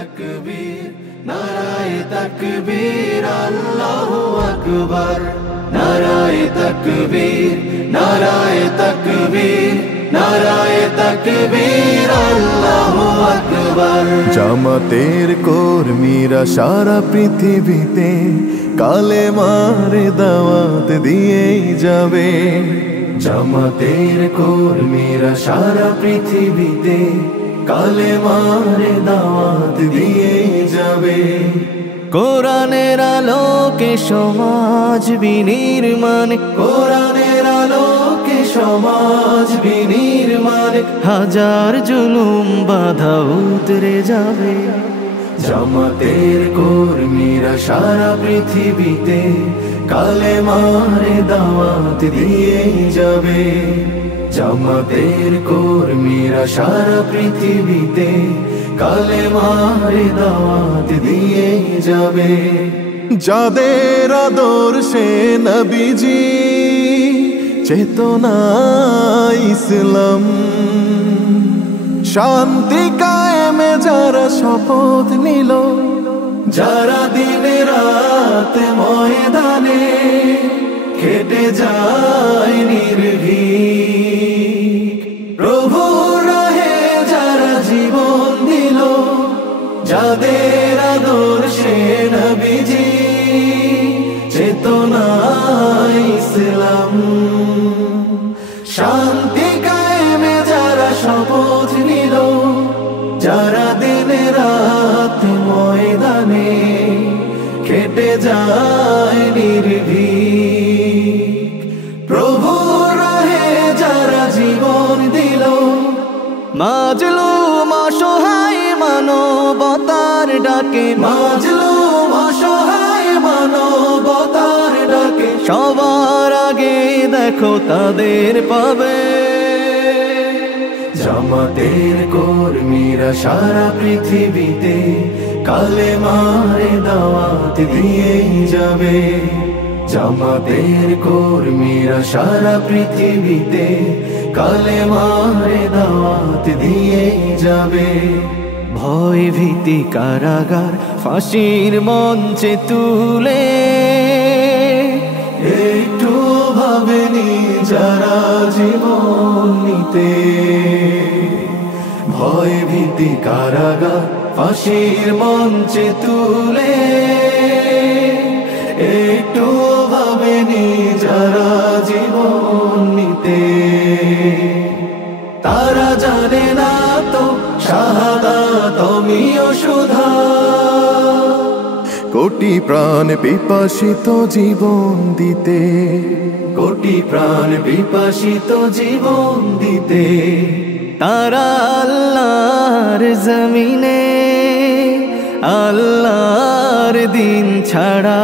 তাকবীর নারায়ে তাকবীর আল্লাহু আকবার নারায়ে তাকবীর নারায়ে তাকবীর নারায়ে তাকবীর আল্লাহু আকবার। জামাতের কর্মীরা সারা পৃথিবীতে কালেমার দাওয়াত দিয়েই যাবে। জামাতের কর্মীরা সারা পৃথিবীতে কালেমার দাওয়াত দিয়েই যাবে। কোরআনের আলোকে সমাজ বিনির্মাণ, কোরআনের আলোকে সমাজ বিনির্মাণ, হাজার জুলুম বাধা উতরে যাবে। জামাতের কর্মীরা সারা পৃথিবীতে কালেমার দাওয়াত দিয়েই যাবে। জামাতের কর্মীরা সারা পৃথিবীতে কালেমার দাওয়াত দিয়েই যাবে। যাদের আদর্শে নবীজি চেতনা ইসলাম, শান্তি কায়েমে যারা শপথ নিল, যারা দিনে রাত ময়দানে খেটে যায় নির্ভীক, প্রভুর রাহে যারা জীবন দিল, যাদের আদর্শে নবীজি চেতনা ইসলাম, শান্তি কায়েমে যারা শপথ নিল, যারা দিনে রাত ময়দানে খেটে যায় নির্ভীক, প্রভুর রাহে যারা জীবন দিল, মাজলুম অসহায় মানবতার ডাকে, মাজলুম অসহায় মানবতার ডাকে, সবার আগে দেখো তাদের পাবে। জামাতের কর্মীরা সারা পৃথিবীতে কালেমার দাওয়াত দিয়েই যাবে। জামাতের কর্মীরা সারা পৃথিবীতে কালেমার দাওয়াত দিয়েই যাবে। ভয় ভীতি কারাগার ফাঁসির মঞ্চে তুলে, একটু ভাবেনি যারা জীবন নিতে, ভয় ভীতি কারাগার ফাঁসির মঞ্চে তুলে, একটু ভাবেনি যারা জীবন নিতে। তারা জানে না তো শাহাদাত অমিয় সুধা, কোটি প্রাণ পিপাসিত জীবন দিতে, কোটি প্রাণ বিপাসিত জীবন দিতে। তারা আল্লাহর জমিনে আল্লাহর দিন ছাড়া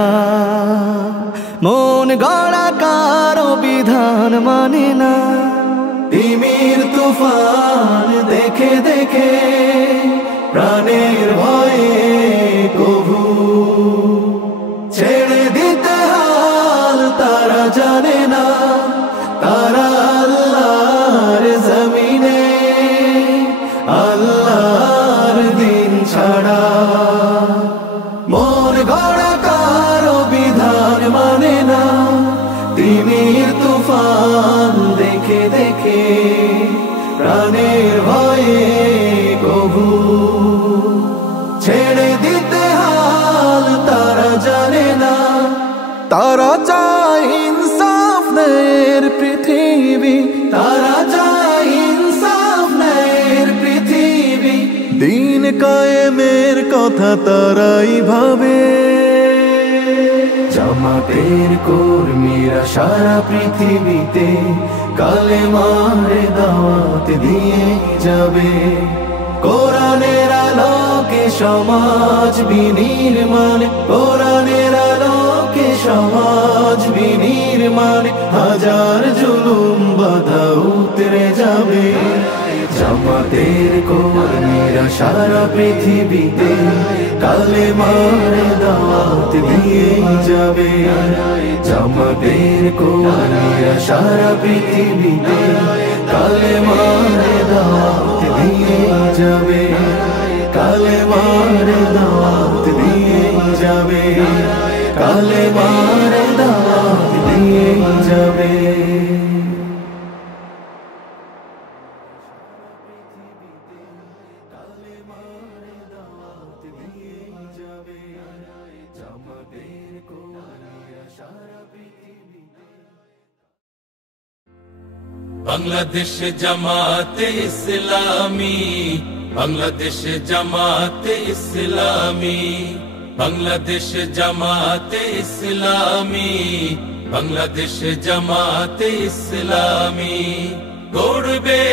মন গড়া কারো বিধান মানে না। তিমির তুফান দেখে দেখে প্রাণের ভয়ে কভু ছেড়ে দিতে হাল তারা জানে না। তারা আল্লাহর জমিনে আল্লাহর দিন ছাড়া মন গড়া কারো বিধান মানে না। তিমির তুফান দেখে দেখে প্রাণের ভয়ে কভু ছেড়ে দিতে হাল তারা জানে না। তারা চায় ইনসাফ ন্যায়ের পৃথিবী, তারা চায় ইনসাফ ন্যায়ের পৃথিবী, দিন কায়েমের কথা তারাই ভাবে। জামাতের কর্মীরা সারা পৃথিবীতে কালেমার দাওয়াত দিয়ে যাবে। কোরআনের আলোকে সমাজ বিনির্মাণ, কোরআনের আলোকে সমাজ বিনির্মাণ, হাজার জুলুম বাধা উতরে যাবে। জামাতের কর্মীরা সারা পৃথিবীতে কালেমার দাওয়াত দিয়ে যাবে। জামাতের কর্মীরা সারা পৃথিবীতে কালেমার দাওয়াত দিয়ে যাবে। কালেমার দাওয়াত দিয়ে যাবে, কালেমার দাওয়াত দিয়ে যাবে। বাংলাদেশ জামাতে ইসলামী, বাংলাদেশ জামাতে ইসলামী, বাংলাদেশ জামাতে ইসলামী, বাংলাদেশ জামাতে ইসলামী গড়বে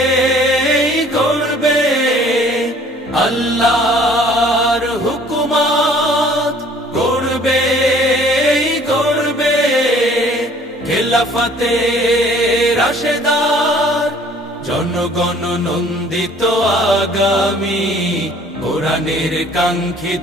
গড়বে আল্লাহর হুকুমত, গড়বে গড়বে খেলাফতে রাশেদার, জনগণ নন্দিত আগামী কোরআনের কাঙ্ক্ষিত